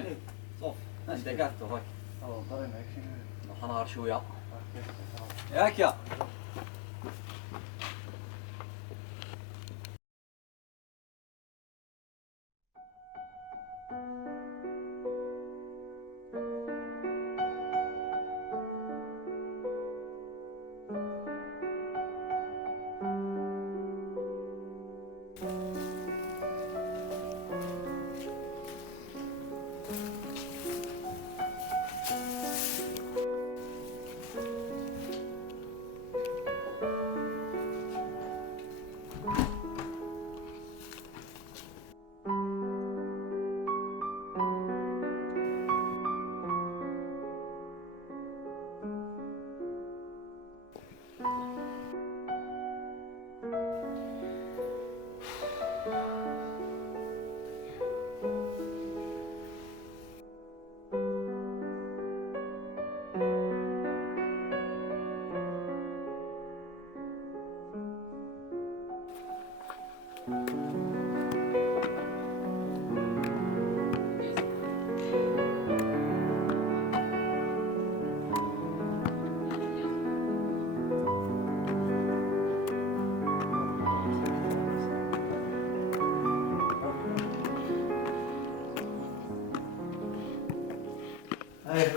مالي صوف انت قاعد توك ضروري معك شي حنهار شويه ياك يا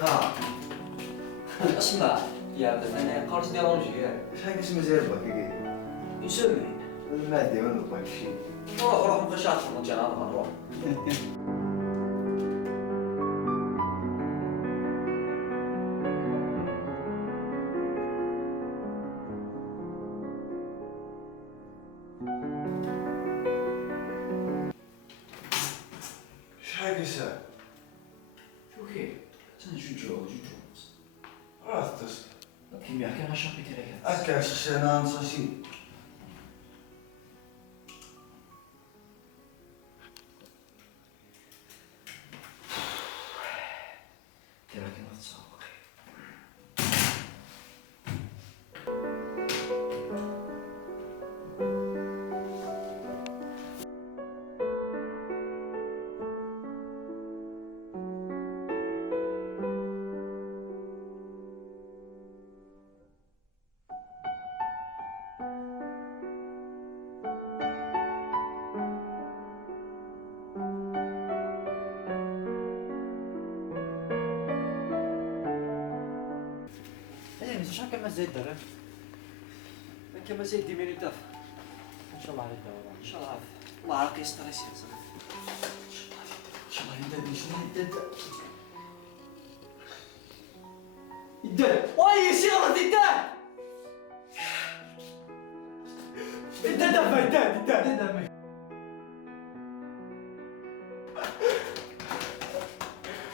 قا اسمع يا بس انا قارص ديرونجي شحال كنت مزال باك كي يسمي ما ديما باك شي روح مقشات نرجع انا نروح شحال كيساع شو كيف تنشو جو راه تصل كيما كان غاشابي تيريك هكا شخصنا نصاصي تيريك نتصاوق شحال كان مازال الدرهم؟ كما زيد 10 مينوت داف ان شاء الله على الدوام. ان شاء الله عارف الله عارف يستريس يا صاحبي ان شاء الله يدد يدد وي سيارة يدد يدد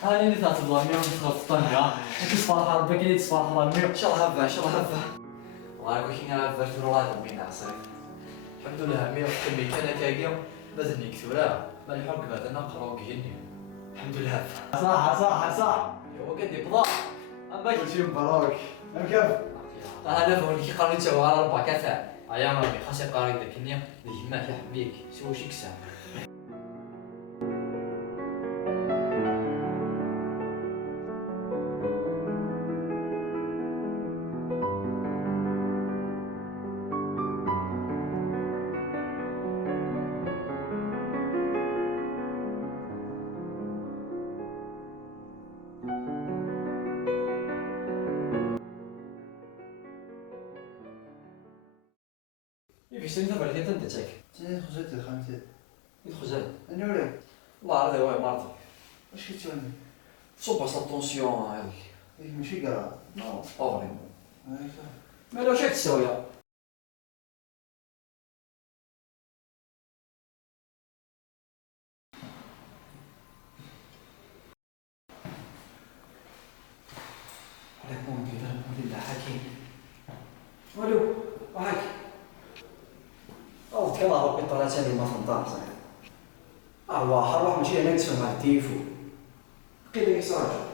هاني اللي تعتبر مية ونتخلط الطنجة تصبح ربك اللي تصبح ربي ان شاء الله هبه ان شاء الله هبه والله كل شيء انا فرت رولات بينا صاحبي الحمد لله 100 في الميكانيكا اليوم بزني كثيرة ما الحق هذا نقرا وجهني الحمد لله صح هو قد يبضع اما شي مبروك كيف انا فهمني كي قالوا انت وغير 4 كفاء ايام ربي خاص يقرا ذاك النية اللي ما يحبيك سوى شي كسا كيفاش تنتبه لك انت تاك تاني خرجت الخمسة يدخل انا ولا الله عارف هو مرض واش كيتواني صوب لا طونسيون هذيك ماشي كاع نو اوفري هاكا ما لو شاك تسوي والو وهاك او كما ربي طلعت هذه ما فهمتها صحيح ارواح ماشي هناك تسمع التيفو قيل لي صراحه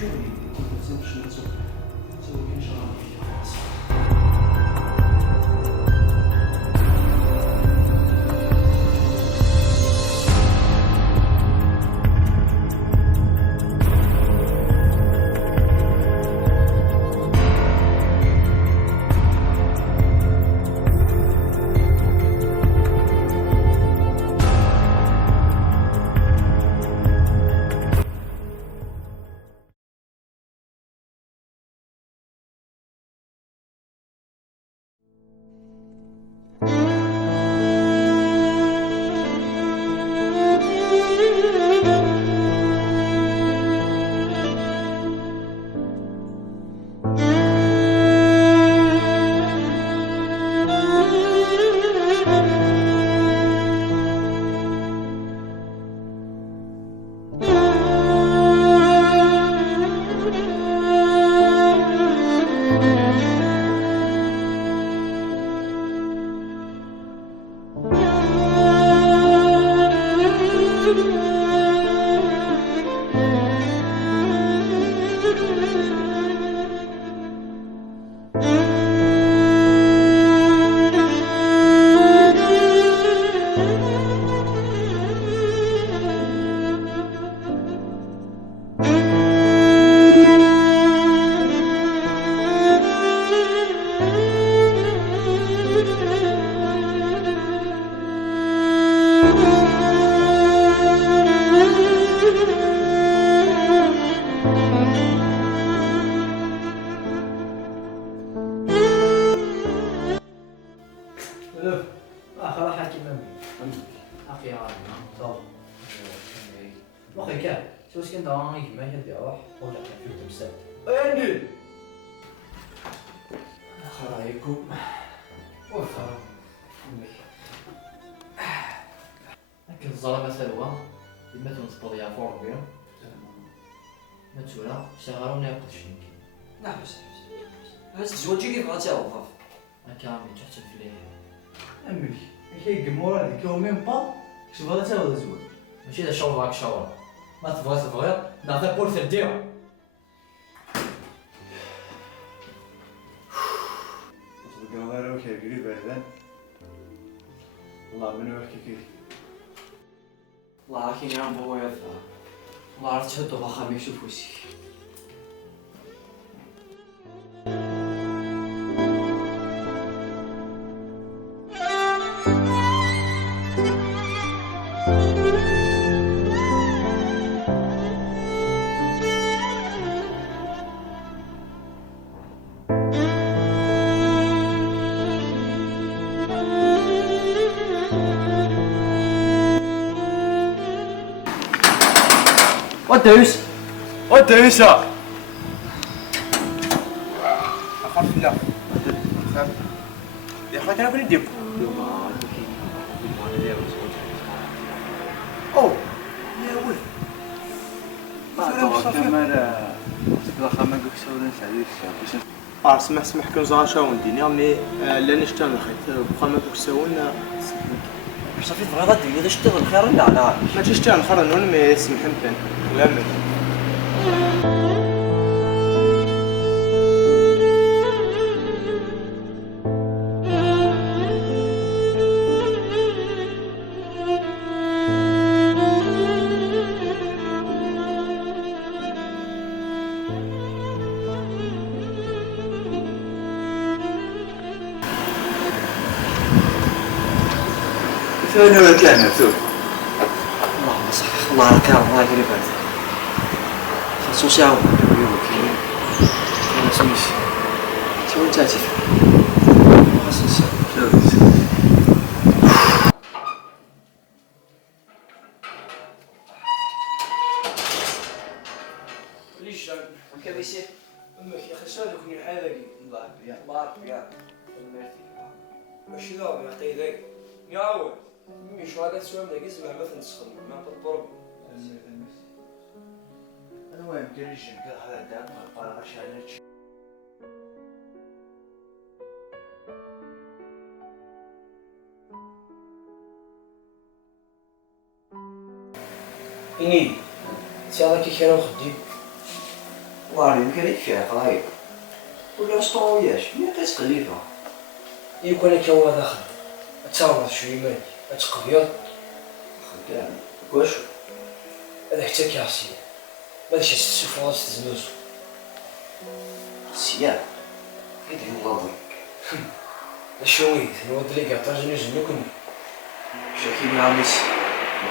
شو اللي كنت تسوي شو تسوي إن شاء الله. آخر حكي مني أخي عادي صح أخي كان شو سكن دعاني ما يهدي أروح ورجع في التمثال أنجل خرايكم وفا لكن الظلمة سلوى لما تنصبر يا فور بيوم ما تشولا شغالون يقضي شنك لا بس تزوجي كيف غتاوقف ما كامل تحت في أمك كي جمهور هذيك يومين با شوف هذا تا هذا زوين. ماشي إذا شاور راك شاور ما تبغى تبغى نعطيك بول تديها صدق والله لو كي قريب بعدين والله منو يحكي كيف والله راكي نعم بابا يفا والله عرفت تهدو باخا ما يشوف وشي ودوس وانت يسا اخاف لا يا اخي انا بندي او يا ولد ما كاميرا تبغى خمك سوري سعيد سمح كون زغا شاون دينيا مي لا نشتغل خيط بخمك سوون صافي تبغي غادي اذا اشتغل خير لا لا ما تشتغل خرنون مي سمح مكان ولا من فين مكانه شوف اللهم صح الله كان الله يقرب عليك خصوصي عاود يقولوا كاين انا سميتي شو انت تفهم خصوصي ليش كيف يصير امك يا اخي صادق كوني حالك الله يا الله يعرف يا ماشي لا يعطي ذاك يعاود مي شو هذا السؤال ده جزء ما تنسخن ما بالضرب انا وين كان يجي هذا ده ما قال عشان إني سيادة كي كانوا خدي والله يمكن يكفيها قرايب ولا اسطوريات ملي كتقليفها. يكون انا كوا داخل اتعرض شويه مالي اتقبيض خدام واش هذا حتى كاسي ماليش السفرات تزنوزو سياب يدي الله ضرك الشويت الواد اللي قاطع جنوز منكم شاكي مع ميسي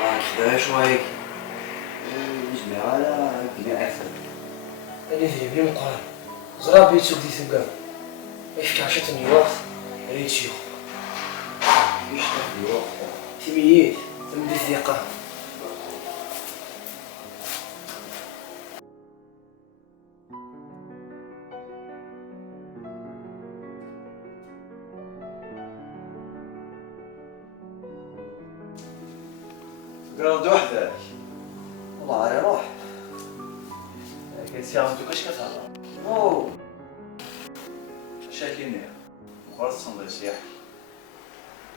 ما نخداها شويه نجمع على الدنيا اكثر. اللي في بلي مقارن زرا بيتو بديت نقال ايش كعشتني وقت ريت شيخ ايش تفضل تمييت تمدي ثقة قرد وحدك والله على روح. كاين ساعة انتو كاش كتهضر اوه شاكيني مقرص صندوق سياح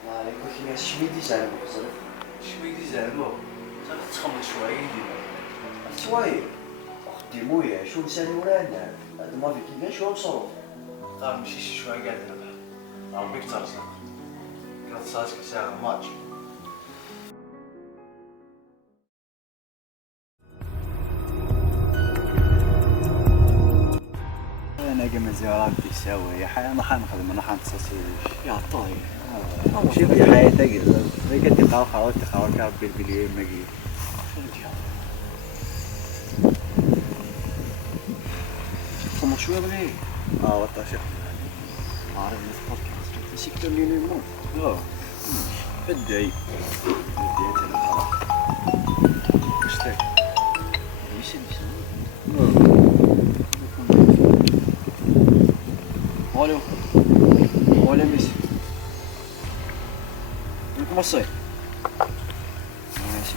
الله عليك كيما شميدي زعما بزاف شوي دي زعما تخمط شوية ديما شويه خدمويا شو لساني ولا نعرف هذا ما في كيفاش شو نصرف. طار ماشي شي شوية قاعد نبح ربيك ترزق كانت صارتك ساعة ماتش انا كما زيارات تساوي يا حي انا حنخدم انا حنتصل يا طاير شوف يا حياتك زي كتبقى خلاص تخاوك بالبليون ماجي خمس شويه بغي وطاشا عارف البودكاست سيكتور لي نموت بداي بداية الخلاص اشتاك يسد والو ولا ميسي لكم الصيف ماشي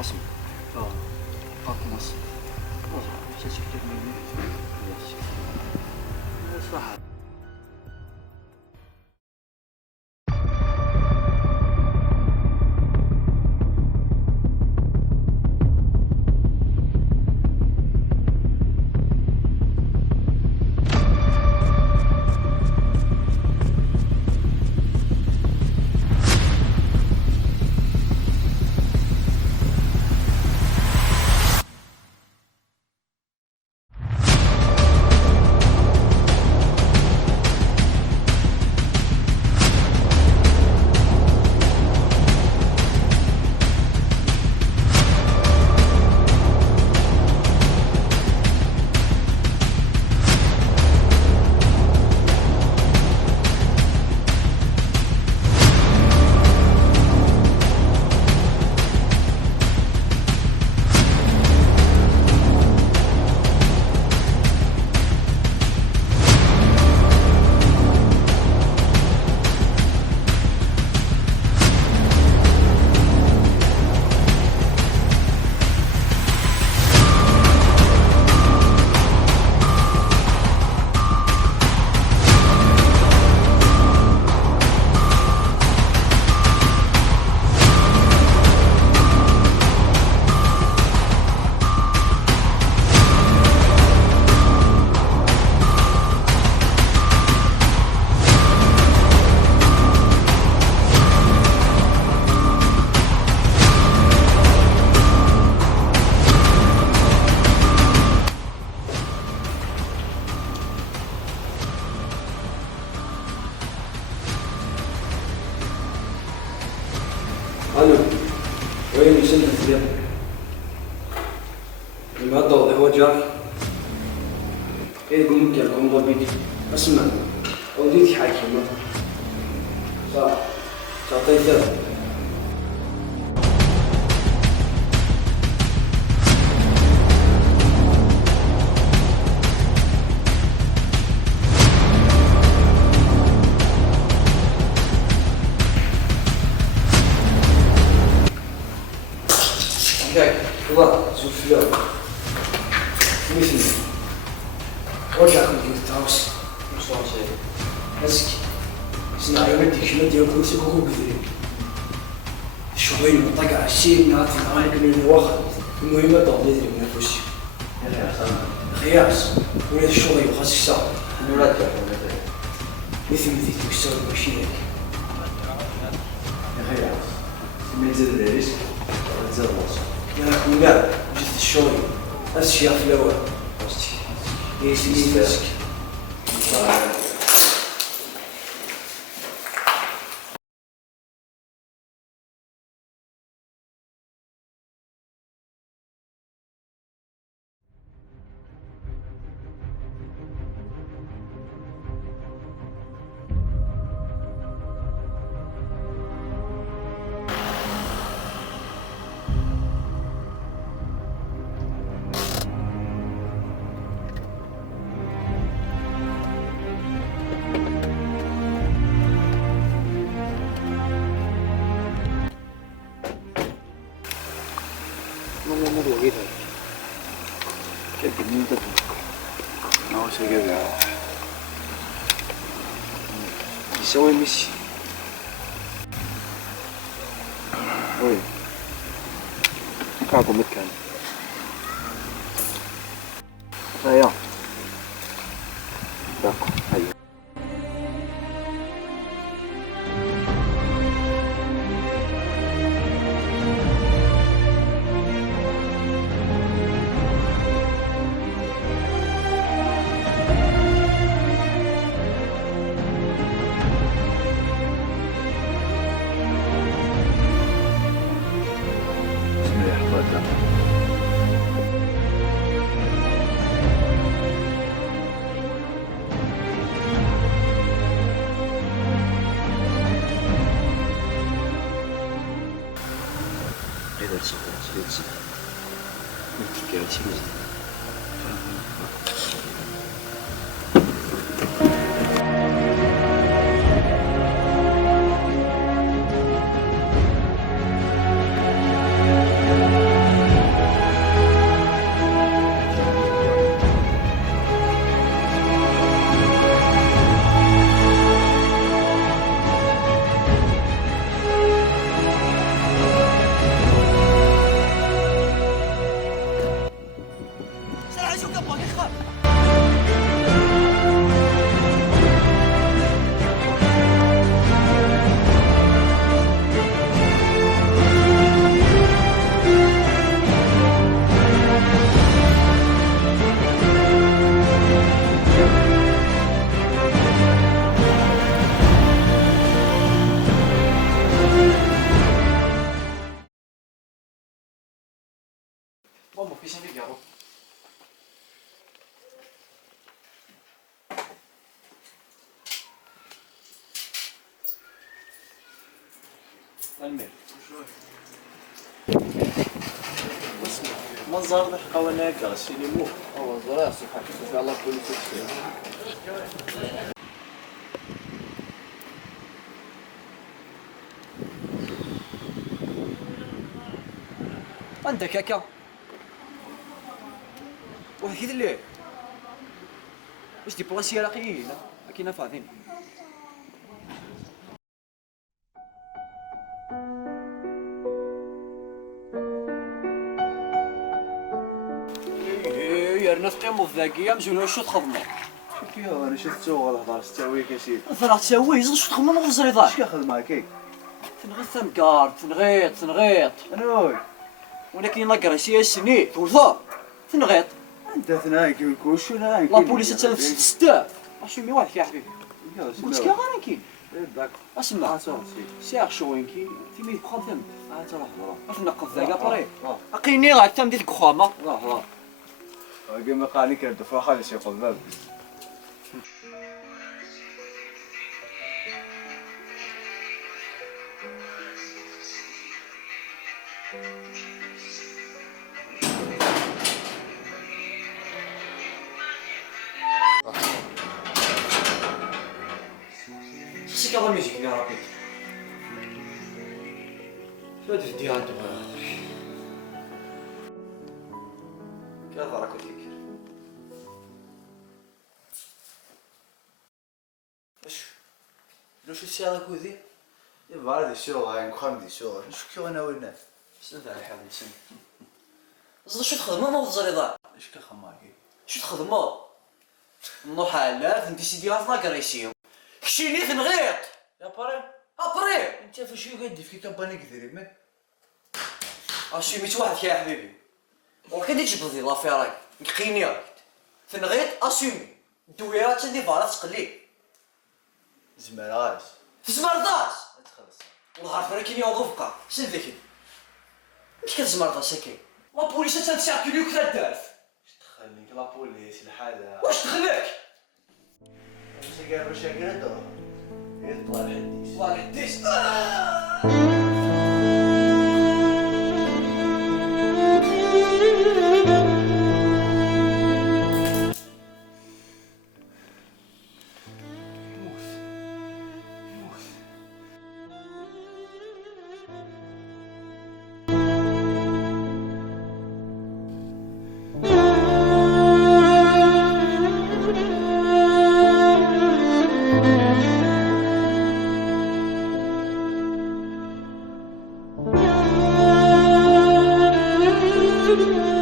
اصلا حاكم مصر مش سيكتور لي صح الو وين يسلم الثياب المعدة هو جاك يقول لك يا عمر بيدي اسمع وديتي حاكي صح تعطي ثاب والله شوف اليوم مثل رجع كنت تتعوس مصور شيء مسك اسمع يا ولدي شنو ديال كرسي كوكو كثير شوي منطقة عشرين نعطي معاك من الوقت المهمة تقضي من نفسي خياس ولاد الشغل وخاص الشغل نولاد مثل تستوي ماشي لك يا خياس ما يزيد الريسك تزيد الوصف يا لا جث الشغل نفس الشيء في الأول يسمي مسك ما لقيتها كيف من تدري ما هو شيء قبل يسوي ميسي وين كاكو مكان يا كاكو هيا Vamos, que se me quedó. المير منظر ضحكة وانا كاس اللي مو هو زرع سبحان الله الله كل شيء انت كاكا وهكذا اللي واش دي بلاصي راقيين كاينه فاضيين يا الناس قيموا في ذاكيه مزولوا شو تخدموا كيف انا شفتو الهضره ستاوي كاسير فرا تسوي زغ شو تخدموا من الزريضه اش كياخذ معاك كيك تنغيط تنكار تنغيط انا ولكن نقرا شي سني تولفا تنغيط انت ثناي كيما كلشي شنو لا بوليس تنفس ستاف ماشي مي واحد يا حبيبي قلت كي غير كاين اسمع سير شوين كي تيمي بروبليم تروح واش نقض ذاك ابري اقيني غاك تم ديك الخوامه راه كيما قال لك الدفعه خلي شي قباب شي كذا ميجيك يا ربي شو تدي عند كذا راك تفكر اش لو شو سي هذاك وذي يبغى هذا الشغل نخدم دي الشغل نشكي انا وين شنو ذا الحال نسن زعما شو تخدم ما وزاري ضاع ايش كخماكي شو تخدم نروح على انت سيدي عطنا كريسيو كشيني تنغيط يا باري ابري انت فاش يقدي في كاباني كثير ما اشي ميت واحد يا حبيبي ولكن ديك جبدي لافيراك نقيني تنغيط اسيمي دويرات تندي فالات تقلي زمراس في زمرداس تخلص والله عارف انا كي يوظف بقى شنو ذاك مش كتزمرداس هكا لا بوليس تنساكليو كذا دارف تخليك لا بوليس الحاجه واش دخلك مش قال واش قال يطلع الحديث والله قديش Thank you.